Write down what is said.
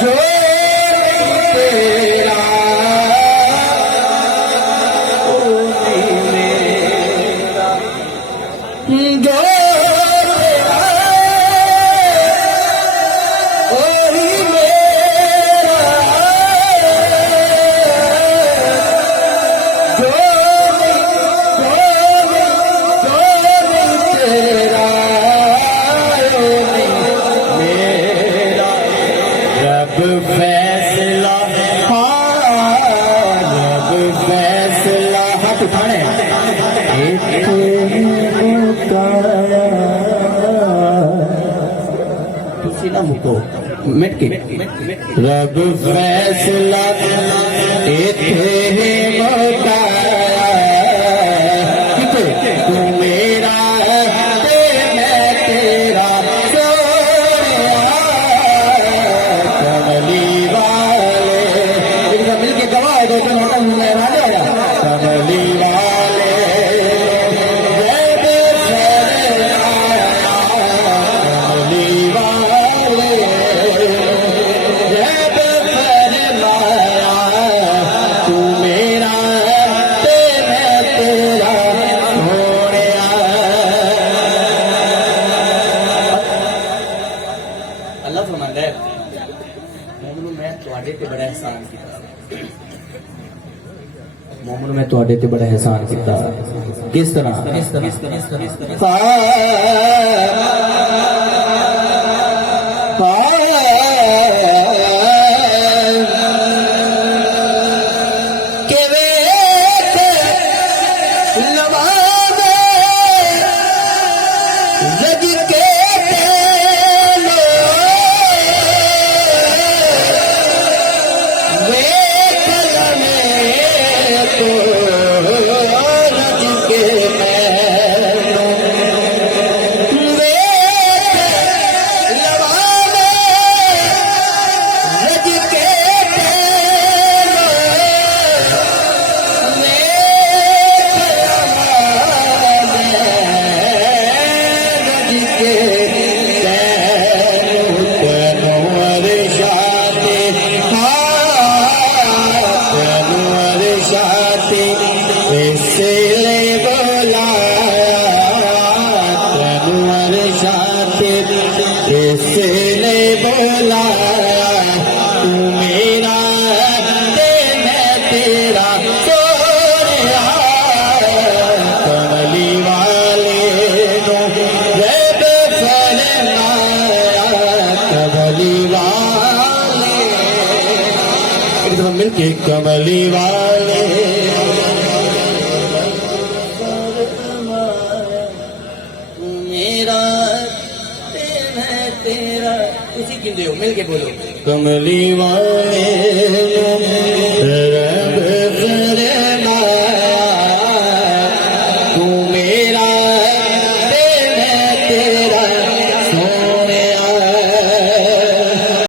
जो तेरा फैसला फैसला हाथ उठाने तुसी ना मुको मिट के रब फैसला इथे मुकाया तू मेरा ते मैं तेरा अल्लाह फरमांदा है मोमिनो मैं तुहाडे ते बड़ा एहसान कीता मोमिनो मैं तुहाडे ते बड़ा एहसान कीता किस तरह इसने बोलाया तू मेरा ते मैं तेरा सोनिया कमली वाले नो जब फरमाया कमली वाले एक दफा मिलके कमली वाले मेरा तेरा उसी किंदे हो मिल के बोलो कमली वाले